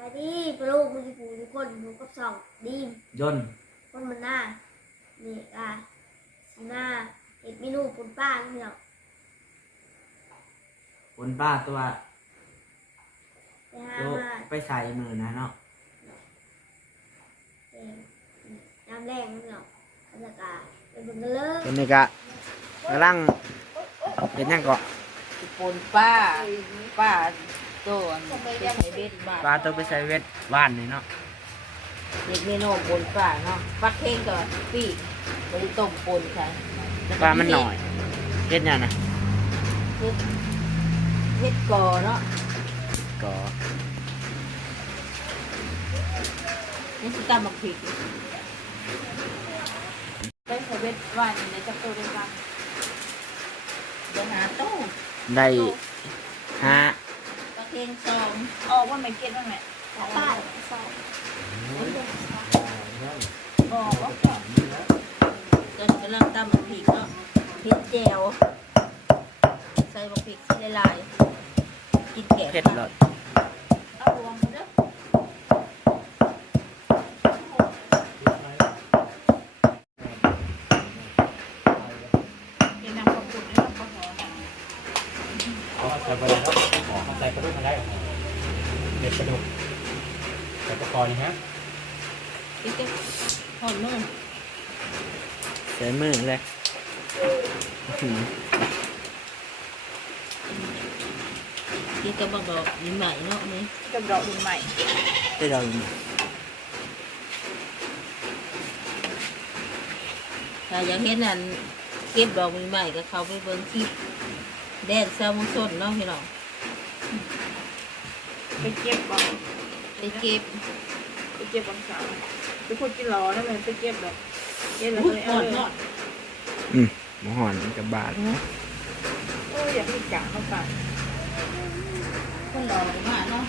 บายดีปลูกมือปูทุกคนหนูกับสองดีมยนต์คนมันหน้านี่อะหน้าเห็ดเมนูปุนป้าเนี่ยบนป้าตัวไปหาโลมาไปใส่มือนะเนาะเองน้ำแรงเนี่ยบรรยากาศเป็นบุญกันเลยเป็นนี่กะกำลังเป็นยังเกาะปนป้าป้า โตนเป็นไฮเบ็ดบ้านปลาตัวไปใส่เวทว่านนี่เนาะเด็กเมนูปนป้าเนาะปักเข่งกับปีกบริต้มปนใช่ปลามันหน่อยเฮ็ดยังนะเฮ็ดเฮ็ดกอเนาะก็นี่สิตามบักผิดได้ไฮเบ็ดบ้านในจักรโตด้วยกันเดี๋ยวหาตู้ได้ห้า เข่งสองออกว่าไม่เก็ตบ้างไหมป้าสองบอกว่าตอนกำลังตามบักผิดเนาะเฮ็ดแจวใส่บักผิดสิละลายกินแกะเผ็ดเลยเอารวมเด้อเดี๋ยวนำขอบคุณให้กับพ่อหมอนะเอาใส่ไปเลย รับเอาใส่กระดูกมาได้เด็ดกระดูกใส่ตะกอนนี่ฮะกินแกะหอมมือใส่มือเลยอื้อหือกินกับบักดอกนี่ใหม่เนาะนี่กับดอกดินใหม่ได้ดอกอยู่ถ้าอยากเห็นนั่นเก็บดอกใหม่ๆก็เข้าไปเบิ่งคลิปแดนแซลมอนสดเนาะพี่น้อง ไปเก็บบ่ไปเก็บไปเก็บบางสาวไปพูดกินหรอแล้วมันไปเก็บแบบเก็บแล้วอุ้ยเลยหเอาอดเลยเนาะอืมหมูหอนกับบาทโอ้ยอยากให้กะเข้าไปคนหล่อมากเนาะ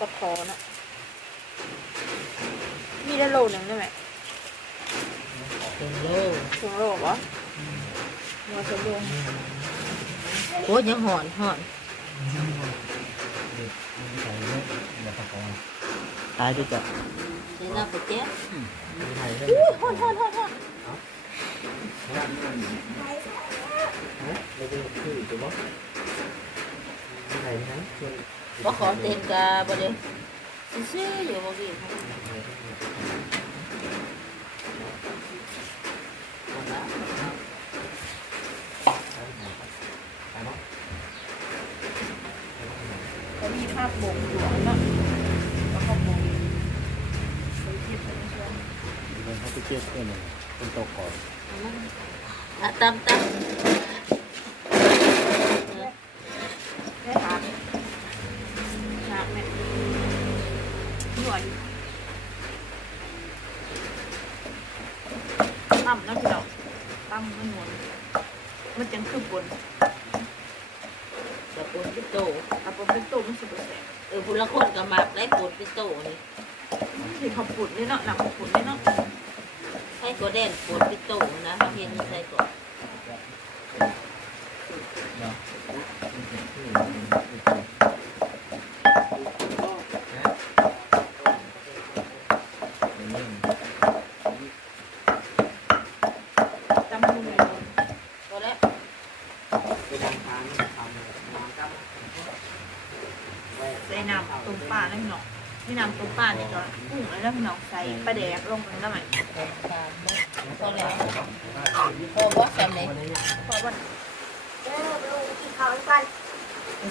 ปลาคอนะมีได้โลหนึ่งได้ไหม เป็นโล ถึงโลวะมาถึง โลโคตรยังหอนหอนใส่เนี่ยเดี๋ยวตะกอนตายด้วยจ้ะใช้น้ำไปแจ๊ะใส่เลยฮอนฮอนฮอนฮอนไม่ได้คือตัวมั้งใส่ทั้งส่วนบ่ขอเต็มกาบ่เด้ซื่อๆอยู่บ่กี่หมดแล้ว แล้วมีภาพ บ่งหลวงเนาะแล้วก็บ่งไปเก็บไปในช่วงเดินเข้าไปเก็บเพื่อนเลยเป็นตะกอนอะตำตำได้ถามถามเนี่ยหน่วยตั้มแล้วพี่เราตั้มมันหมุนมันจังคือบนกับปนปิโตกับผม เป็นตัวมันสุดแสบเออผู้ละคนก็มักได้ปนปิโตนี่ที่เขาปุ่นเลยเนาะหนังเขาปุ่นเลยเนาะให้ตัวแดนปนปิโตนะเขาเห็นใส่ก่อน จำมือเลย ก็แล้ว ไปทำทางทำน้ำกับ ใส่น้ำตุ้มปลาแล้วพี่น้องพี่น้ำตุ้มปลาเนี่ยก็กุ้งแล้วพี่น้องใส่ปลาแดกลงไปแล้วไหม ตามก็แล้วพอว่ากันเลย เพราะว่า เด้อปลูกกินข้าวกัน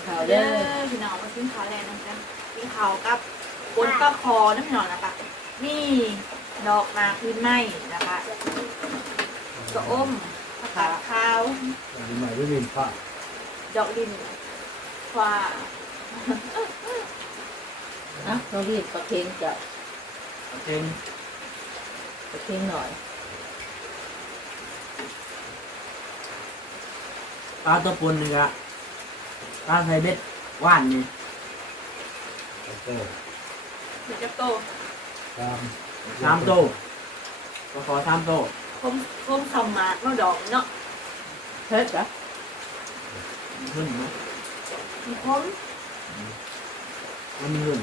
เขา เด้ เด้ อ อ พี่น้องมากินข้าวแดงนะจ๊ะ กินข้าวกับปนปลาคอนะพี่น้องนะคะนี่ดอกนาพื้นไม้นะคะกระอ้มผักกาดขาวดีใหม่ด้วยวินผ้าดอกดินฟ้านะเราเรียกประเคนเจ้าเป็นประเคนหน่อยปลาตัวปนนี่กะปลาใส่เบ็ดว่านนี่ โอเคเดี๋ยวจะโตตามสามโตก็ขอสามโตคมคมสมมากเนาะดอกเนาะเฮ็ดจ้ะขึ้นไหมมีคมมันมีขึ้น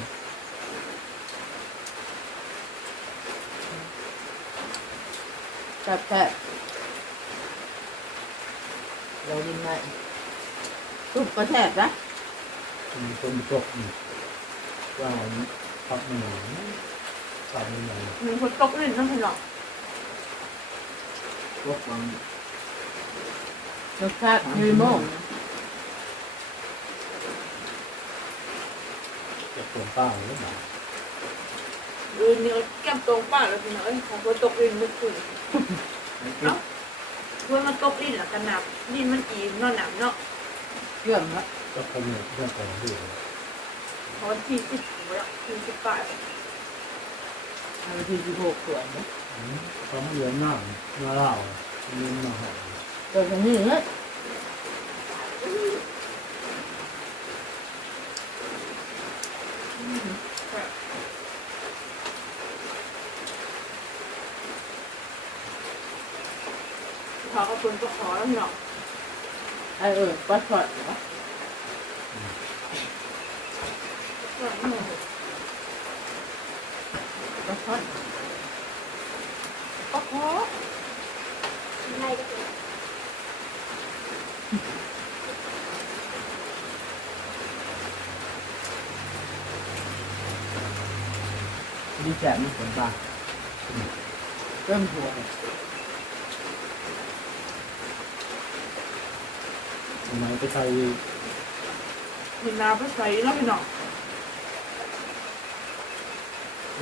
แซ่บแซ่บเราดินไหมตุกก็แซ่บนะมีคนตกอีก ว่าพักหนึ่งพักหนึ่งมีคนตกลิ้นเนาะพี่น้องพวกบางรสชาติมีโม่งจะตัวป้าหรือเปล่าอืนนี่แก้มตรงป้าแล้วพี่น้องเอ้ยของคนตกลิ้นไม่คุยเนาะเพื่อมันตกลิ้นแล้วกันหนับลิ้นมันอีมเนาะหนับเนาะเชื่อมนะก็คนหนึ่งเรื่องของดูเพราะที่สิบหัวที่สิบแปดเอาไปที่สิบหกสวนนะเขาไม่เลี้ยงหน้าเนื้อเล้าเลี้ยงมาหอมตัวตรงนี้เนี่ยขอขอบคุณก็ขอแล้วพี่น้องไอเออปลาสอดนะ ปลาสอดก็ขอไล่ก็เป็นดีแจกมีผลบ้างเริ่มหัวทำไมไปใส่มีน้ำไปใส่แล้วพี่น้อง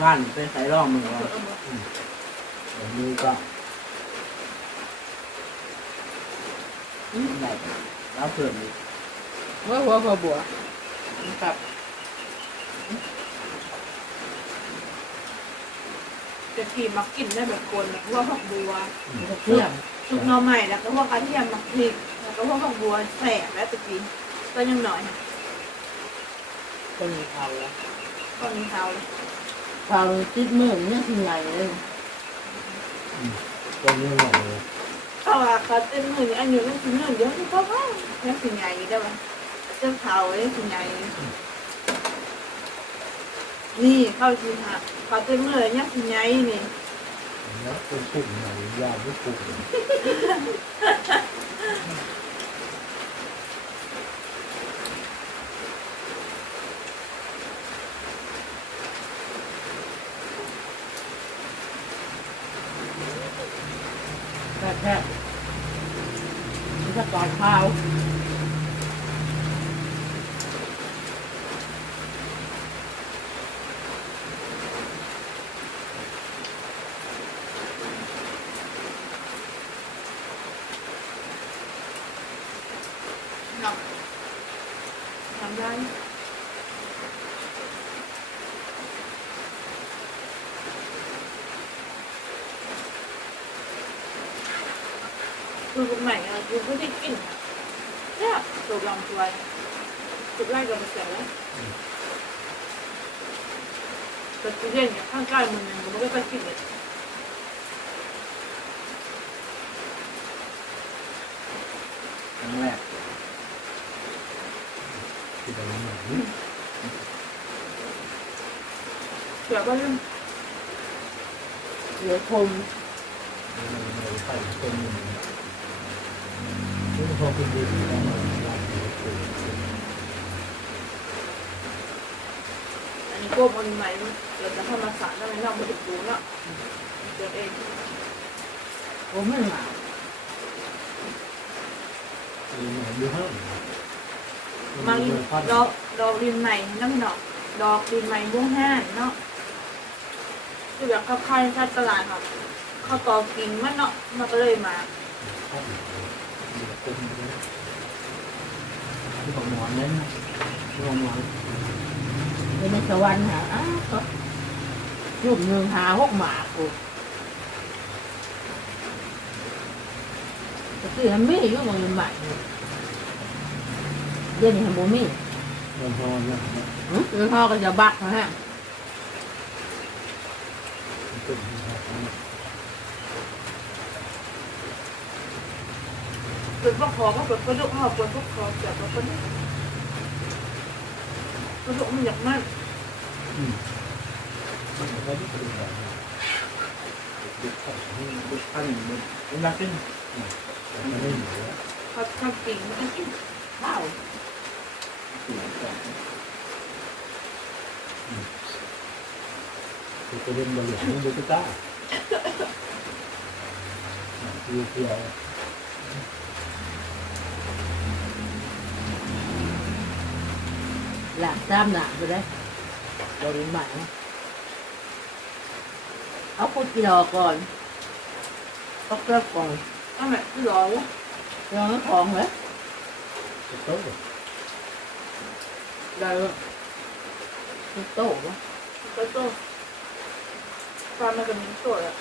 ว่านเป็นสายร่องมือว่าแบบนี้ก็ใหญ่แล้วเพิ่มอีกเมื่อหัวพอบัวกับจะกินมักกินได้แบบคนแล้วพวกผักบัวกระเทียมชุบหน่อใหม่แล้วก็พวกกระเทียมมักพริกแล้วก็พวกผักบัวแสบแล้วตะกี้ก็ยังหน่อยคนเขาละก็มีเท้าเลยเขาติดมือเนี่ยคือไงเลยตัวนี้หน่อยเลยเขาว่าเขาเต้นมือนี่อันนี้ต้องกินเนื้อเยอะที่พ่อพ่อยังสิใหญ่ได้ปะเจ้าเท้าเลยสิใหญ่นี่เข้าทีฮะเขาเต้นมือยังสิใหญ่นี่แล้วเป็นปุ่มหน่อยยาวไม่ปุ่ม แบบแบบมันจะกอดข้าว เนาะทำได้ คือคนใหม่อะคือไม่ได้กินอะเนี่ยตัวลองตัวจุดไล่กับมันเสร็จแล้วแต่ที่เรียนเนี่ยข้างใกล้มันยังไม่ได้ไปกินเลยครั้งแรกที่ตรงนี้หน่อยเสือก็เรื่องเหลือคมใส่ตัวนึงนี่ พอคุณดูดีแล้วมันยากอยู่อันนี้ก็มันใหม่เราจะทำมาสารทำไมเราไม่ได้ดูเนาะเดี๋ยวเองผมไม่มามีหน่อยดูห้างมันดอกดอกดินใหม่น้ำหนอกดอกดินใหม่ม่วงห้านเนาะคือแบบเขาค่ายชาติตลาดครับเขาตอกิ่งมันเนาะมันก็เลยมา ห้างมีปุ่มด้วยที่ผมนอนเล่นนะที่ผมนอนเป็นในสวรรค์หาอ้าวก็จุ่มหนึ่งหาหกหมากกูก็คือมันมีอยู่มันใหม่เดี๋ยวนี้มันบ่มีเงินทองเนี่ยอืมแล้วพ่อก็จะบักนะฮะเปิดพวกคอก็เปิดกระดูกห่อเปิดพวกคอจับกระดูกกระดูกมันอยากมากมันไม่ได้กระดูกแบบนี้ดึกขั้นมันมันรักขึ้นมันไม่อยู่แล้วเขาทำกิ่งมันกินข้าวคือประเด็นบริหารมันดูต้าคือเพีย หลักตามหลักไปเลยเราเรียนใหม่นะเอาพูดกี่ดอกก่อนก็เกลือก่อนเอาแม่ที่รอวะเรื่องของเลยโต๊ะได้เลยทุกโต๊ะวะกระโต้ตอนมันก็มีตัวแล้ว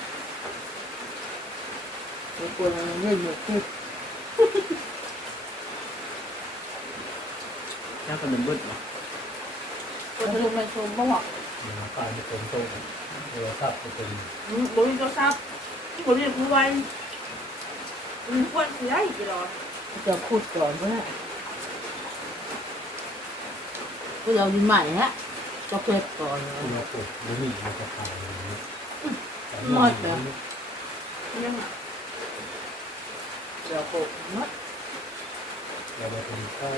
ทุกคนมันเล่นหมดคือถ้าขนม เบิ้ลเหรอตัวทะลุไม่ชมบ้างหรอมันกลายเป็นโต๊ะโทรศัพท์เป็นบริโภคทรัพย์ที่บริโภคไว้มันควรเสียอีกกี่รอจะพูดก่อนก็ได้ก็เราเรียนใหม่ฮะก็เกลือก่อนตัวโต๊ะบะหมี่มันจะขายอย่างนี้ยังอะเดี๋ยวโกมัดเราจะเป็นข้าว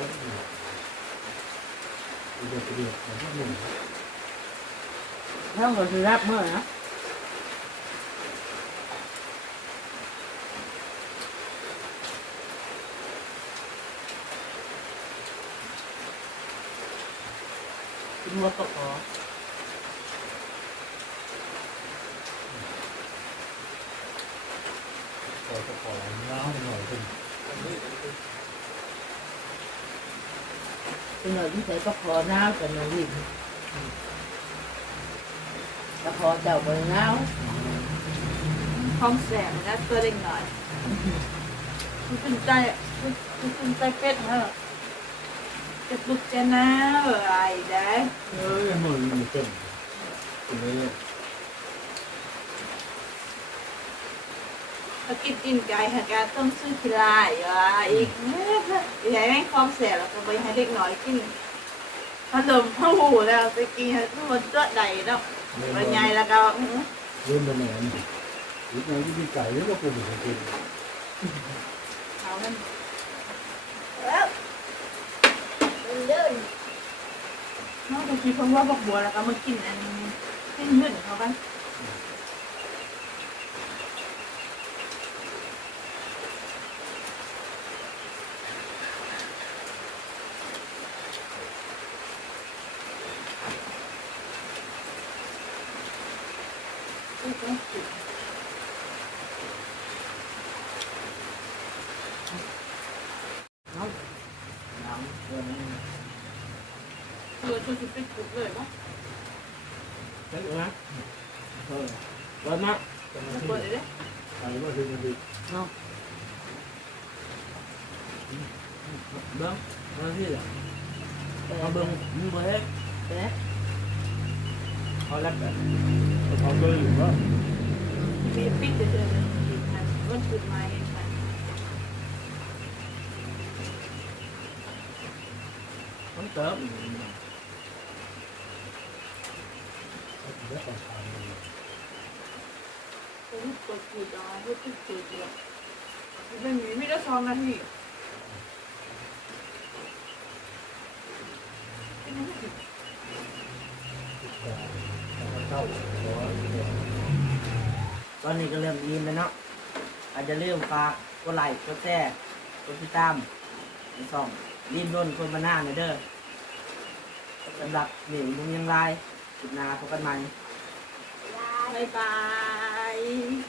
เราจะเปลี่ยนมันก็หนึ่งถ้าเราจะรับเมื่อนะกินวัวตกอ๋อเราจะขอเงาหน่อยเป็น เป็นหน่อยที่ใส่ก็พอหน้ากันนะวิ่งก็พอเจ้าไปหน้าท้องแสบนะตัวเล็กหน่อยมันเป็นใจมันเป็นใจเป็ดฮะจะลุกจะน้าอะไรได้เอ้ยมันมันเต็มตรง นี้ถ้ากินกินไก่หาการต้องซื้อกีฬาอะไรอีกอย่าให้แม่งความแสบแล้วก็ไปให้เด็กน้อยกินขนมข้าวหูแล้วไปกินให้ทุกคนเจ้าใดเนาะบรรยายแล้วก็เริ่มเป็นแหนมอีกหน่อยที่มีไก่แล้วก็ปรุงของกินเขามันแล้วมันเดินนอกจากกินเพิ่งว่าบอกบัวแล้วก็มากินอันกินนึ่งเขากันน้ำเรื่องนี้ตัวชุดชุดเป็นชุดเลยปะเฮ้ยนะเออร้อนมาก มันเปิดเลยเด้ไก่ก็คือมันดีเนาะเบิ้งมาที่ เหรอเอาเบิ้งมึงเบิ้งเอ๊ะเขารับแบบเขาก็อยู่ว่ามีปิดเฉยๆเลยมันชุดไม้ค่ะมันเติมแล้วก็ทานตัวนี้เปิดจุดอะเพื่อจุดจุดเดียวมันมีไม่ได้สองนาที เข้าตอนนี้ก็เริ่มยิ้มแล้วเนาะอาจจะเริ่มฝากกดไลค์กดแชร์กดติดตามในช่องรีบด้นคนมาหน้าหน่อยเด้อสำหรับหนิวมุงยังไลสุดนาพบกันใหม่ บ๊ายบาย